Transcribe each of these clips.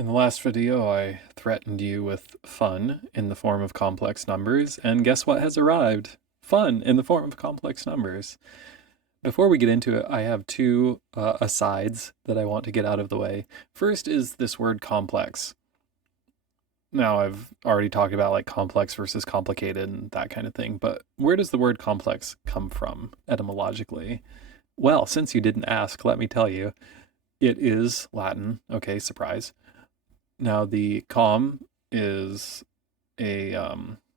In the last video, I threatened you with fun in the form of complex numbers, and guess what has arrived? Fun in the form of complex numbers. Before we get into it, I have two asides that I want to get out of the way. First is this word complex. Now, I've already talked about like complex versus complicated and that kind of thing, but where does the word complex come from etymologically? Well, since you didn't ask, let me tell you. It is Latin. Okay, surprise. Now the com is a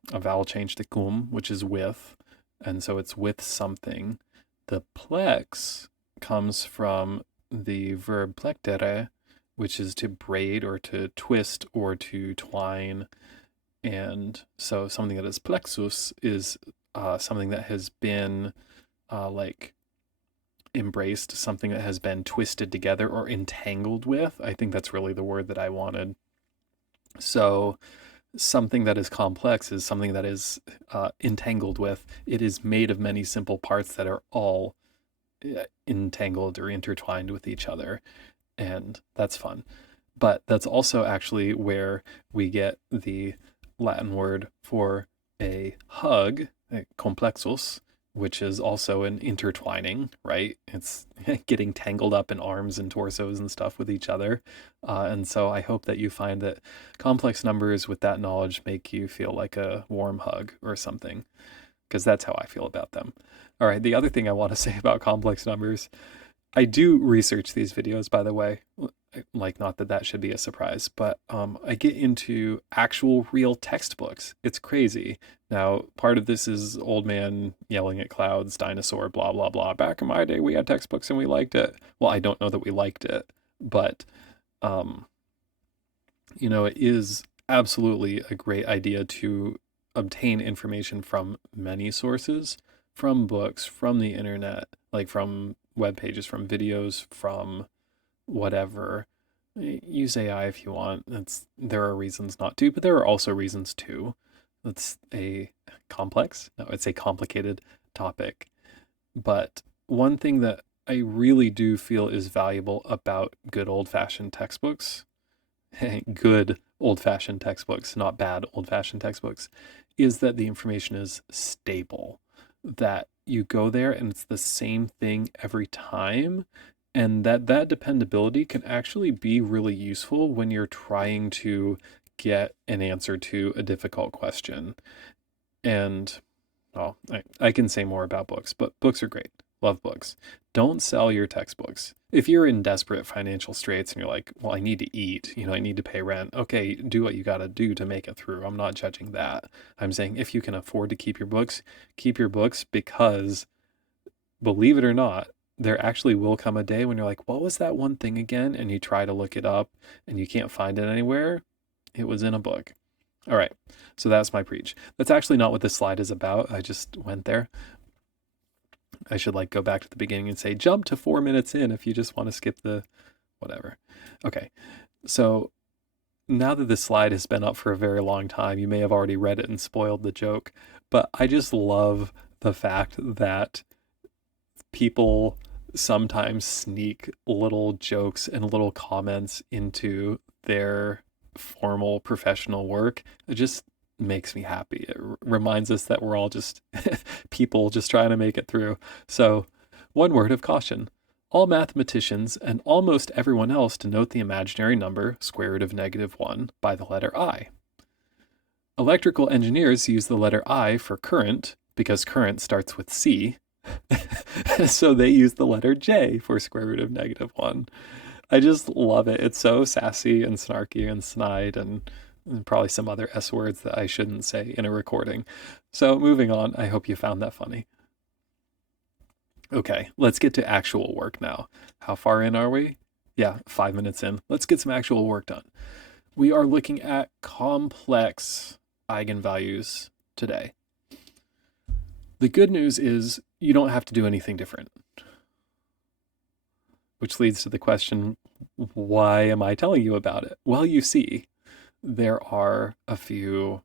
vowel change to cum, which is with, and so it's with something. The plex comes from the verb plectere, which is to braid or to twist or to twine. And so something that is plexus is something that has been like embraced, something that has been twisted together or entangled with. I think that's really the word that I wanted. So something that is complex is something that is entangled with. It is made of many simple parts that are all entangled or intertwined with each other. And that's fun. But that's also actually where we get the Latin word for a hug, complexus, which is also an intertwining, right? It's getting tangled up in arms and torsos and stuff with each other. And so I hope that you find that complex numbers with that knowledge make you feel like a warm hug or something, because that's how I feel about them. All right, the other thing I want to say about complex numbers, I do research these videos, by the way. Like, not that that should be a surprise, but I get into actual real textbooks. It's crazy. Now, part of this is old man yelling at clouds, dinosaur, blah, blah, blah. Back in my day, we had textbooks and we liked it. Well, I don't know that we liked it, but, um, it is absolutely a great idea to obtain information from many sources, from books, from the internet, like from web pages, from videos, from whatever. Use AI if you want. There are reasons not to, but there are also reasons to. It's a complex, no, it's a complicated topic. But one thing that I really do feel is valuable about good old fashioned textbooks, good old fashioned textbooks, not bad old fashioned textbooks, is that the information is stable. That you go there and it's the same thing every time, and that dependability can actually be really useful when you're trying to get an answer to a difficult question. And well, I can say more about books, but books are great. Love books. Don't sell your textbooks. If you're in desperate financial straits and you're like, well, I need to eat, I need to pay rent. Okay, do what you got to do to make it through. I'm not judging that. I'm saying if you can afford to keep your books, because believe it or not, there actually will come a day when you're like, what was that one thing again? And you try to look it up and you can't find it anywhere. It was in a book. All right, so that's my preach. That's actually not what this slide is about. I just went there. I should go back to the beginning and say, jump to 4 minutes in if you just want to skip the whatever. Okay, so now that this slide has been up for a very long time, you may have already read it and spoiled the joke, but I just love the fact that people sometimes sneak little jokes and little comments into their formal professional work. It just makes me happy. It reminds us that we're all just people just trying to make it through. So, one word of caution. All mathematicians and almost everyone else denote the imaginary number square root of -1 by the letter I. Electrical engineers use the letter I for current because current starts with C, so they use the letter J for square root of -1. I just love it. It's so sassy and snarky and snide and probably some other S words that I shouldn't say in a recording. So moving on, I hope you found that funny. Okay, let's get to actual work now. How far in are we? Yeah, 5 minutes in. Let's get some actual work done. We are looking at complex eigenvalues today. The good news is you don't have to do anything different. Which leads to the question, why am I telling you about it? Well, you see, there are a few,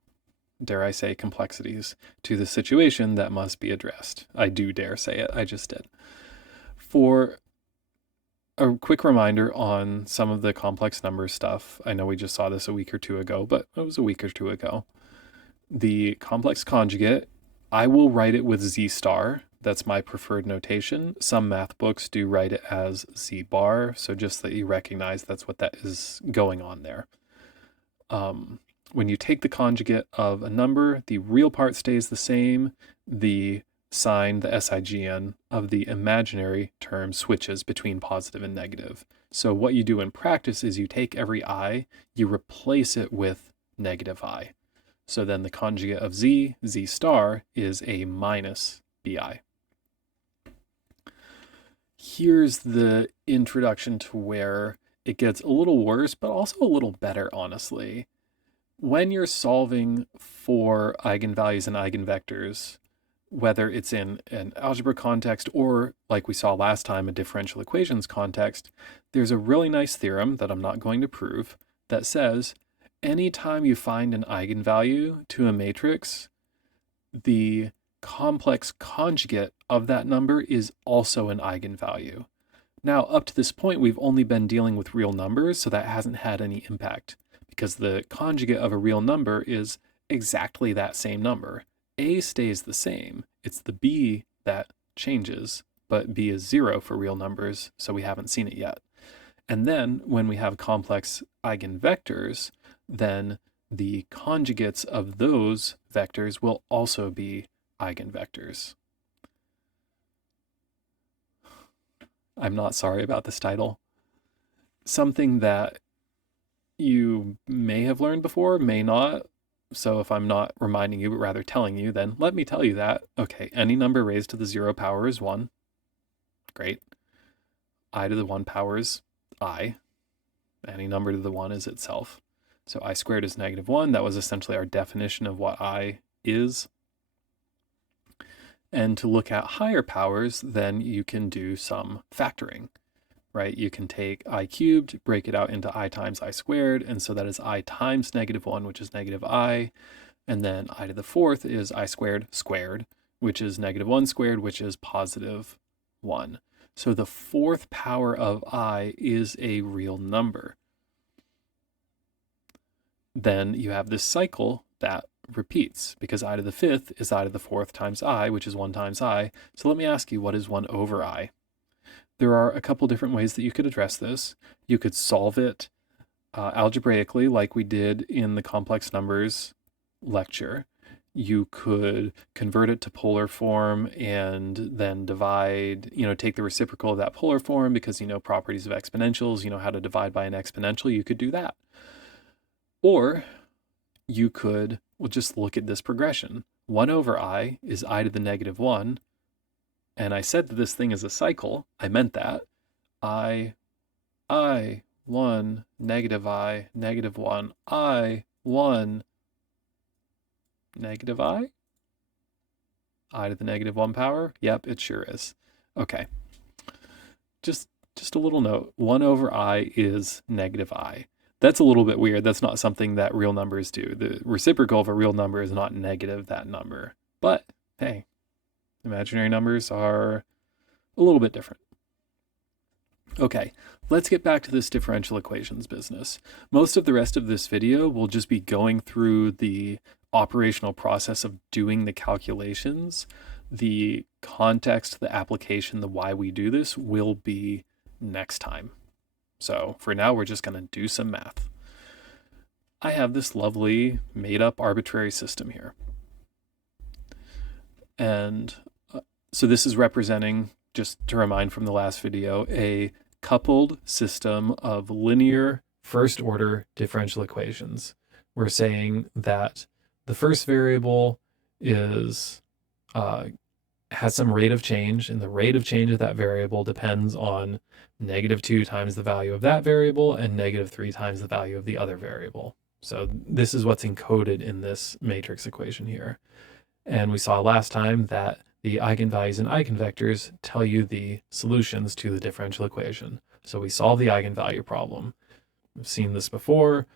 dare I say, complexities to the situation that must be addressed. I do dare say it, I just did. For a quick reminder on some of the complex number stuff. I know we just saw this a week or two ago, but it was a week or two ago. The complex conjugate, I will write it with z star. That's my preferred notation. Some math books do write it as z bar, so just that you recognize that's what that is going on there. When you take the conjugate of a number, the real part stays the same. The sign, the SIGN of the imaginary term switches between positive and negative. So what you do in practice is you take every I, you replace it with negative I. So then the conjugate of z star, is a minus bi. Here's the introduction to where it gets a little worse, but also a little better, honestly. When you're solving for eigenvalues and eigenvectors, whether it's in an algebra context or, like we saw last time, a differential equations context, there's a really nice theorem that I'm not going to prove that says anytime you find an eigenvalue to a matrix, the complex conjugate of that number is also an eigenvalue. Now, up to this point, we've only been dealing with real numbers, so that hasn't had any impact because the conjugate of a real number is exactly that same number. A stays the same. It's the B that changes, but B is 0 for real numbers, so we haven't seen it yet. And then when we have complex eigenvectors, then the conjugates of those vectors will also be eigenvectors. I'm not sorry about this title. Something that you may have learned before, may not. So if I'm not reminding you, but rather telling you, then let me tell you that. Okay, any number raised to the 0 power is 1. Great. I to the 1 power is I. Any number to the 1 is itself. So I squared is -1. That was essentially our definition of what I is. And to look at higher powers, then you can do some factoring, right? You can take I cubed, break it out into I times I squared, and so that is I times -1, which is -I, and then I to the 4th is I squared squared, which is -1 squared, which is +1. So the 4th power of I is a real number. Then you have this cycle that repeats because I to the 5th is I to the 4th times I, which is 1 times I. So let me ask you, what is 1 over I? There are a couple different ways that you could address this. You could solve it algebraically like we did in the complex numbers lecture. You could convert it to polar form and then divide, take the reciprocal of that polar form because you know properties of exponentials, you know how to divide by an exponential, you could do that. Or you could, just look at this progression. 1 over I is I to the -1. And I said that this thing is a cycle. I meant that. I, 1, -I, -1, I, 1, -I? I to the -1 power? Yep, it sure is. Okay. Just a little note. 1 over I is -I. That's a little bit weird. That's not something that real numbers do. The reciprocal of a real number is not negative that number. But, hey, imaginary numbers are a little bit different. Okay, let's get back to this differential equations business. Most of the rest of this video will just be going through the operational process of doing the calculations. The context, the application, the why we do this will be next time. So for now, we're just going to do some math. I have this lovely made-up arbitrary system here. And so this is representing, just to remind from the last video, a coupled system of linear first-order differential equations. We're saying that the first variable is has some rate of change, and the rate of change of that variable depends on -2 times the value of that variable and -3 times the value of the other variable. So this is what's encoded in this matrix equation here. And we saw last time that the eigenvalues and eigenvectors tell you the solutions to the differential equation. So we solve the eigenvalue problem. We've seen this before.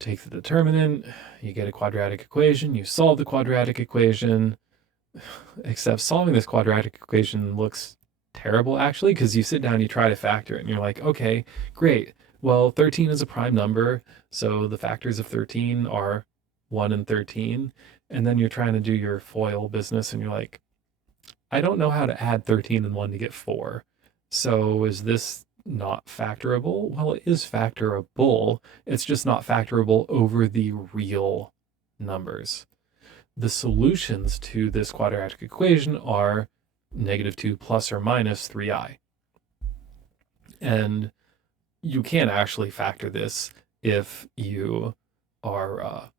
Take the determinant, you get a quadratic equation, you solve the quadratic equation, except solving this quadratic equation looks terrible actually, because you sit down, you try to factor it, and you're like, okay, great. Well, 13 is a prime number, so the factors of 13 are 1 and 13. And then you're trying to do your FOIL business, and you're like, I don't know how to add 13 and 1 to get 4. So is this not factorable? Well, it is factorable. It's just not factorable over the real numbers. The solutions to this quadratic equation are -2 plus or minus 3i. And you can actually factor this if you are or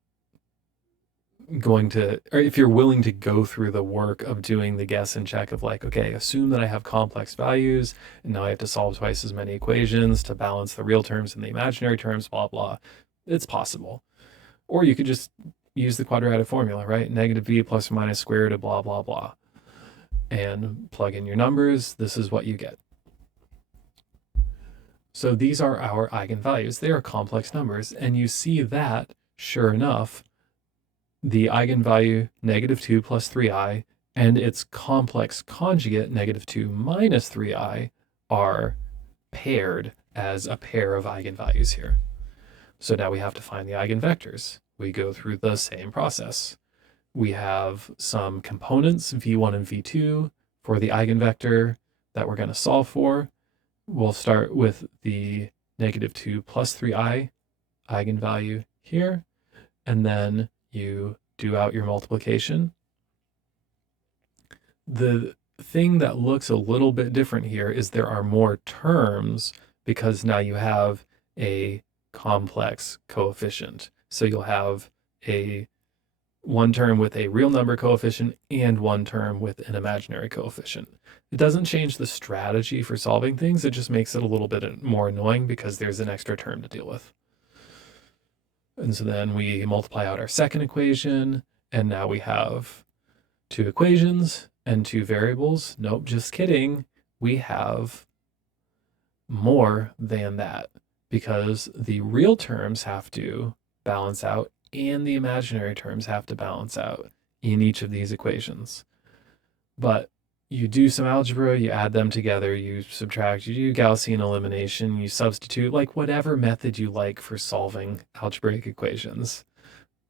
if you're willing to go through the work of doing the guess and check of like, okay, assume that I have complex values, and now I have to solve twice as many equations to balance the real terms and the imaginary terms, blah, blah. It's possible. Or you could just use the quadratic formula, right? -v plus or minus square root of blah, blah, blah. And plug in your numbers. This is what you get. So these are our eigenvalues. They are complex numbers. And you see that, sure enough, the eigenvalue -2 plus 3i and its complex conjugate -2 minus 3i are paired as a pair of eigenvalues here. So now we have to find the eigenvectors. We go through the same process. We have some components, v1 and v2, for the eigenvector that we're going to solve for. We'll start with the -2 plus 3i eigenvalue here, and then you do out your multiplication. The thing that looks a little bit different here is there are more terms because now you have a complex coefficient. So you'll have one term with a real number coefficient and one term with an imaginary coefficient. It doesn't change the strategy for solving things. It just makes it a little bit more annoying because there's an extra term to deal with. And so then we multiply out our second equation, and now we have two equations and two variables. Nope, just kidding. We have more than that because the real terms have to balance out and the imaginary terms have to balance out in each of these equations. But you do some algebra, you add them together, you subtract, you do Gaussian elimination, you substitute, like whatever method you like for solving algebraic equations.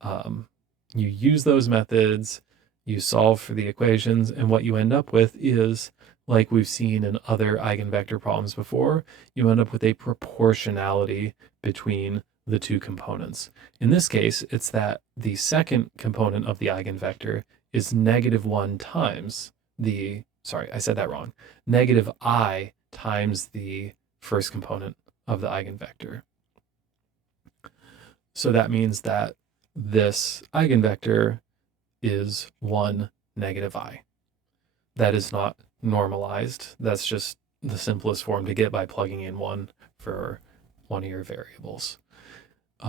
You use those methods, you solve for the equations, and what you end up with is, like we've seen in other eigenvector problems before, you end up with a proportionality between the two components. In this case, it's that the second component of the eigenvector is -1 times I said that wrong, -I times the first component of the eigenvector. So that means that this eigenvector is 1 -I. That is not normalized. That's just the simplest form to get by plugging in 1 for one of your variables.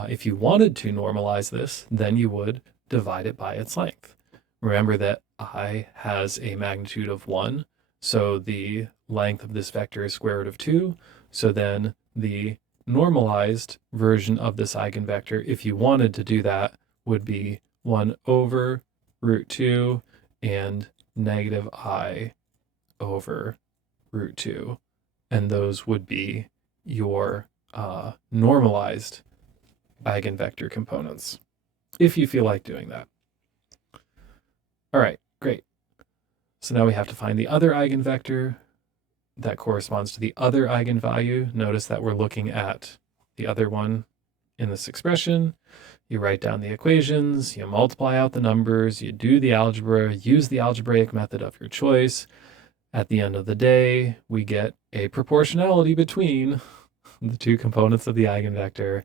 If you wanted to normalize this, then you would divide it by its length. Remember that I has a magnitude of 1, so the length of this vector is square root of 2. So then the normalized version of this eigenvector, if you wanted to do that, would be 1 over root 2 and -I over root 2. And those would be your normalized eigenvector components, if you feel like doing that. All right, great. So now we have to find the other eigenvector that corresponds to the other eigenvalue. Notice that we're looking at the other one in this expression. You write down the equations, you multiply out the numbers, you do the algebra, use the algebraic method of your choice. At the end of the day, we get a proportionality between the two components of the eigenvector.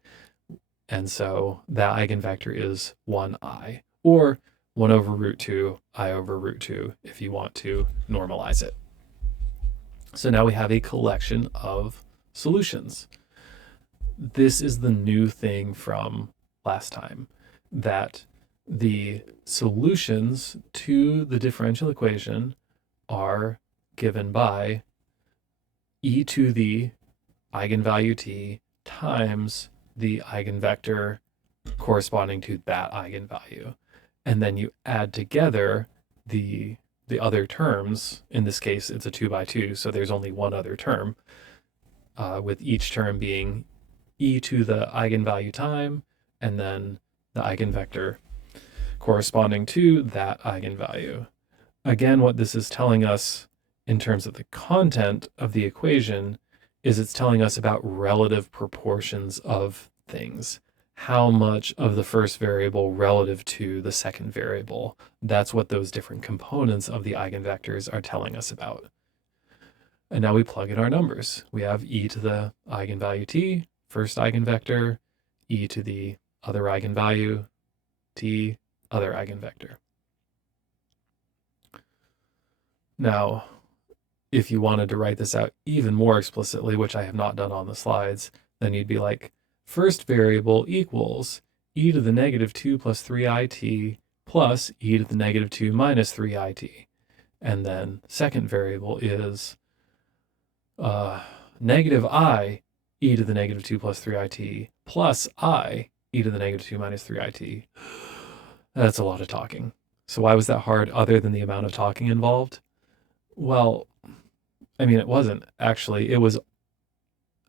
And so that eigenvector is 1i, or 1 over root 2, I over root 2, if you want to normalize it. So now we have a collection of solutions. This is the new thing from last time, that the solutions to the differential equation are given by e to the eigenvalue t times the eigenvector corresponding to that eigenvalue. And then you add together the the other terms. In this case, it's a 2 by 2, so there's only one other term, with each term being e to the eigenvalue time, and then the eigenvector corresponding to that eigenvalue. Again, what this is telling us in terms of the content of the equation is it's telling us about relative proportions of things. How much of the first variable relative to the second variable. That's what those different components of the eigenvectors are telling us about. And now we plug in our numbers. We have e to the eigenvalue t, first eigenvector, e to the other eigenvalue t, other eigenvector. Now, if you wanted to write this out even more explicitly, which I have not done on the slides, then you'd be like, first variable equals e to the negative 2 plus 3it plus e to the negative 2 minus 3it. And then second variable is negative I e to the negative 2 plus 3it plus I e to the negative 2 minus 3it. That's a lot of talking. So why was that hard other than the amount of talking involved? Well, I mean, it wasn't actually. It was,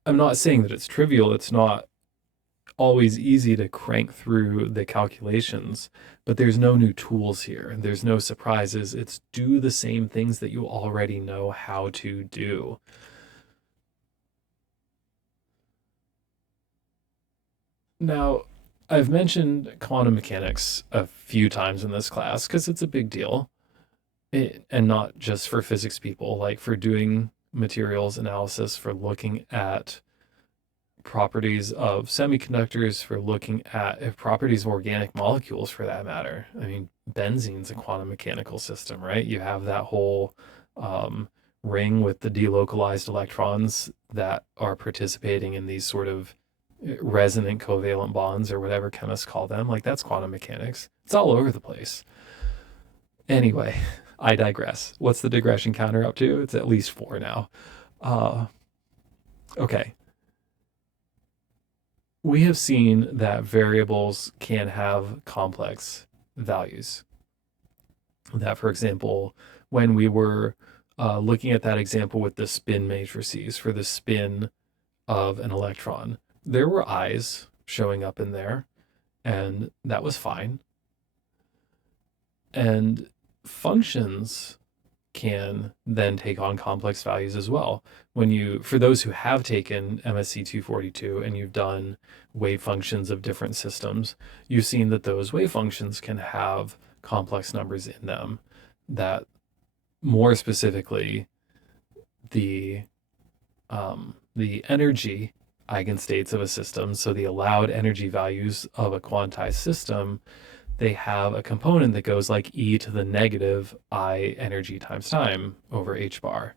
I'm not saying that it's trivial. It's not always easy to crank through the calculations, but there's no new tools here. There's no surprises. It's do the same things that you already know how to do. Now, I've mentioned quantum mechanics a few times in this class because it's a big deal. And not just for physics people, like for doing materials analysis, for looking at properties of semiconductors, for looking at properties of organic molecules for that matter. I mean, benzene's a quantum mechanical system, right? You have that whole ring with the delocalized electrons that are participating in these sort of resonant covalent bonds or whatever chemists call them. Like, that's quantum mechanics. It's all over the place. Anyway, I digress. What's the digression counter up to? It's at least 4 now. Okay. We have seen that variables can have complex values. That, for example, when we were looking at that example with the spin matrices for the spin of an electron, there were i's showing up in there, and that was fine. And functions can then take on complex values as well. When you, for those who have taken MSc 242 and you've done wave functions of different systems, you've seen that those wave functions can have complex numbers in them, that more specifically the energy eigenstates of a system, so the allowed energy values of a quantized system, they have a component that goes like e to the negative I energy times time over h bar.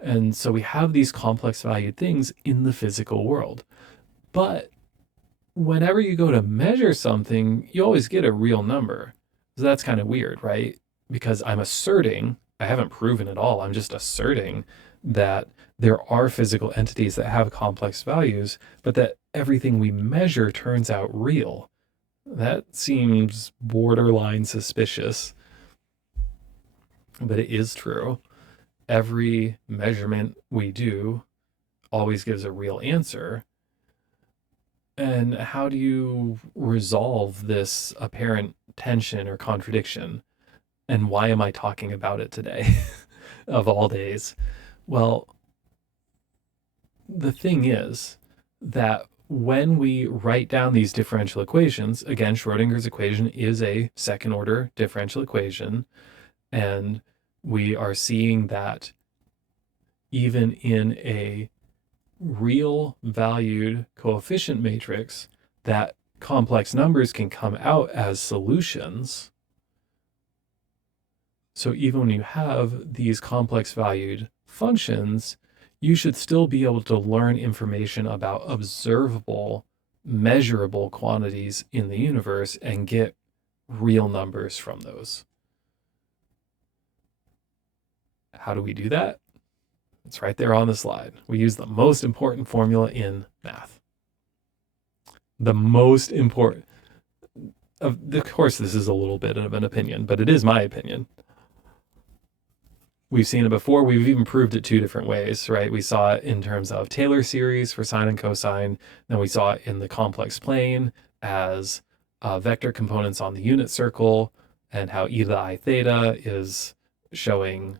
And so we have these complex valued things in the physical world. But whenever you go to measure something, you always get a real number. So that's kind of weird, right? Because I'm asserting, I haven't proven at all, I'm just asserting that there are physical entities that have complex values, but that everything we measure turns out real. That seems borderline suspicious, but it is true. Every measurement we do always gives a real answer. And how do you resolve this apparent tension or contradiction? And why am I talking about it today, of all days? Well, the thing is that when we write down these differential equations, again, Schrodinger's equation is a second order differential equation, and we are seeing that even in a real valued coefficient matrix, that complex numbers can come out as solutions. So even when you have these complex valued functions, you should still be able to learn information about observable, measurable quantities in the universe and get real numbers from those. How do we do that? It's right there on the slide. We use the most important formula in math. The most important, of course, this is a little bit of an opinion, but it is my opinion. We've seen it before. We've even proved it two different ways, right? We saw it in terms of Taylor series for sine and cosine. Then we saw it in the complex plane as vector components on the unit circle, and how e to the I theta is showing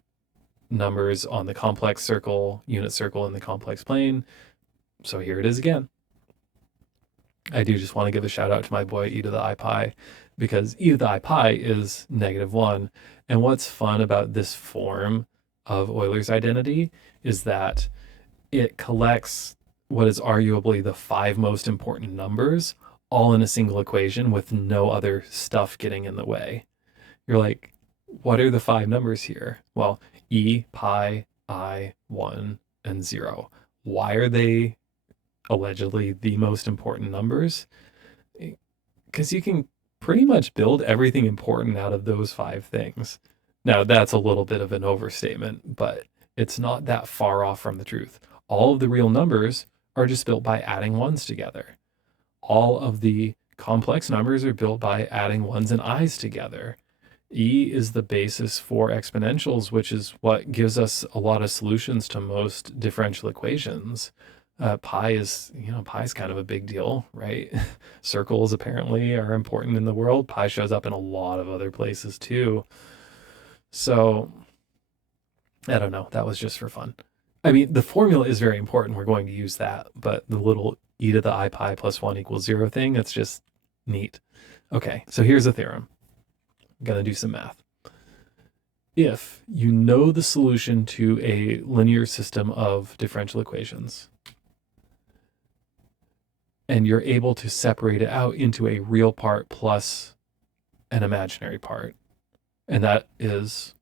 numbers on the complex circle, unit circle in the complex plane. So here it is again. I do just want to give a shout out to my boy e to the I pi, because e to the I pi is -1. And what's fun about this form of Euler's identity is that it collects what is arguably the 5 most important numbers all in a single equation with no other stuff getting in the way. You're like, what are the 5 numbers here? Well, e, pi, I, 1, and 0. Why are they allegedly the most important numbers? Because you can pretty much build everything important out of those 5 things. Now, that's a little bit of an overstatement, but it's not that far off from the truth. All of the real numbers are just built by adding ones together. All of the complex numbers are built by adding ones and i's together. E is the basis for exponentials, which is what gives us a lot of solutions to most differential equations. Pi is kind of a big deal, right? Circles apparently are important in the world. Pi shows up in a lot of other places too. So I don't know. That was just for fun. I mean, the formula is very important. We're going to use that, but the little e to the I pi plus 1 equals 0 thing, it's just neat. Okay, so here's a theorem. I'm going to do some math. If you know the solution to a linear system of differential equations, and you're able to separate it out into a real part plus an imaginary part, and that is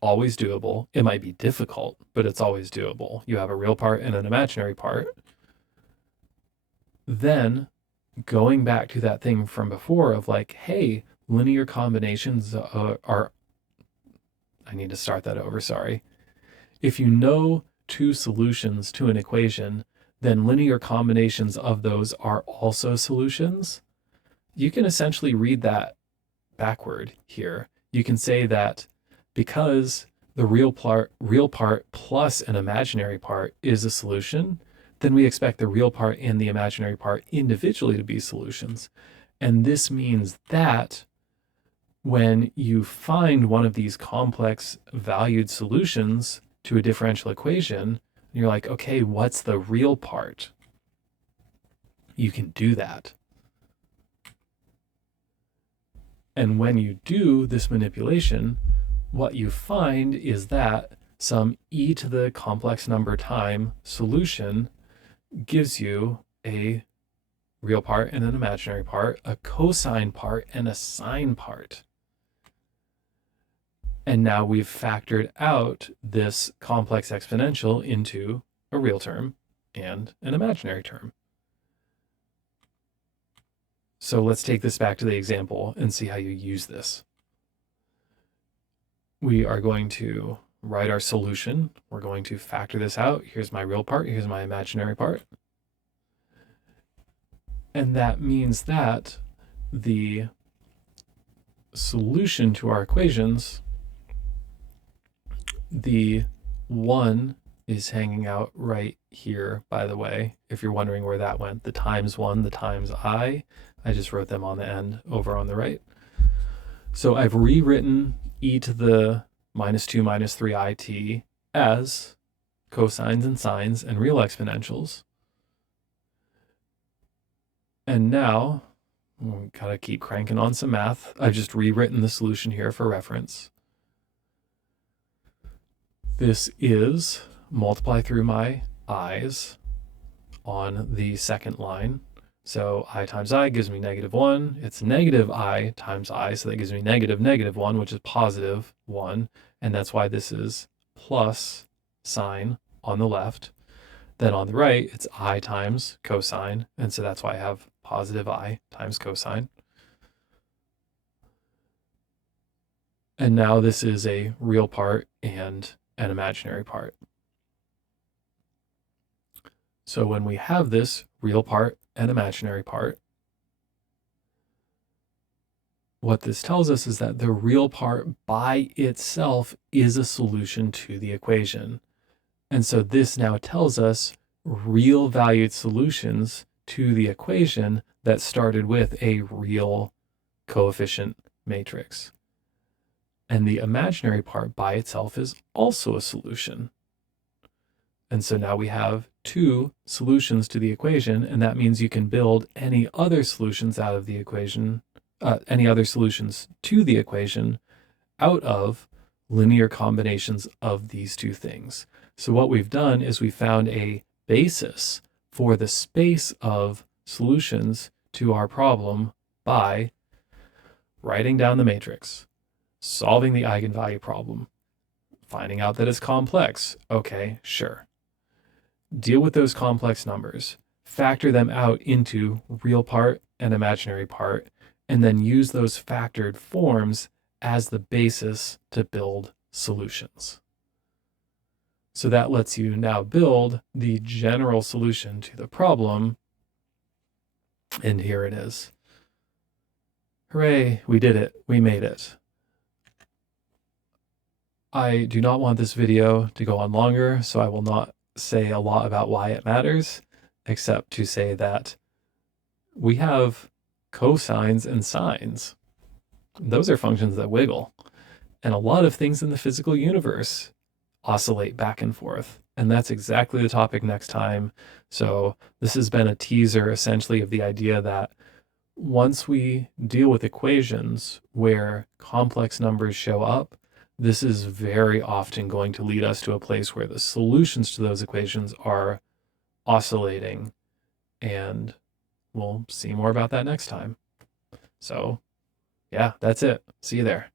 always doable. It might be difficult, but it's always doable. You have a real part and an imaginary part. Then going back to that thing from before of like, hey, linear combinations are I need to start that over, sorry. If you know 2 solutions to an equation, then linear combinations of those are also solutions. You can essentially read that backward here. You can say that because the real part plus an imaginary part is a solution, then we expect the real part and the imaginary part individually to be solutions. And this means that when you find one of these complex valued solutions to a differential equation, you're like, okay, what's the real part? You can do that. And when you do this manipulation, what you find is that some e to the complex number time solution gives you a real part and an imaginary part, a cosine part and a sine part. And now we've factored out this complex exponential into a real term and an imaginary term. So let's take this back to the example and see how you use this. We are going to write our solution. We're going to factor this out. Here's my real part. Here's my imaginary part. And that means that the solution to our equations, the 1 is hanging out right here, by the way, if you're wondering where that went. The times 1, the times I just wrote them on the end over on the right. So I've rewritten e to the -2 minus 3it as cosines and sines and real exponentials. And now, we gotta keep cranking on some math. I've just rewritten the solution here for reference. This is multiply through my i's on the second line. So I times I gives me -1. It's negative I times I, so that gives me -1, which is positive 1. And that's why this is plus sine on the left. Then on the right, it's I times cosine. And so that's why I have positive I times cosine. And now this is a real part and an imaginary part. So when we have this real part and imaginary part, what this tells us is that the real part by itself is a solution to the equation. And so this now tells us real valued solutions to the equation that started with a real coefficient matrix. And the imaginary part by itself is also a solution. And so now we have two solutions to the equation, and that means you can build any other solutions out of the equation, any other solutions to the equation out of linear combinations of these two things. So what we've done is we found a basis for the space of solutions to our problem by writing down the matrix, solving the eigenvalue problem, finding out that it's complex. Okay, sure. Deal with those complex numbers, factor them out into real part and imaginary part, and then use those factored forms as the basis to build solutions. So that lets you now build the general solution to the problem. And here it is. Hooray, we did it. We made it. I do not want this video to go on longer, so I will not say a lot about why it matters, except to say that we have cosines and sines. Those are functions that wiggle. And a lot of things in the physical universe oscillate back and forth. And that's exactly the topic next time. So this has been a teaser essentially of the idea that once we deal with equations where complex numbers show up, this is very often going to lead us to a place where the solutions to those equations are oscillating. And we'll see more about that next time. So yeah, that's it. See you there.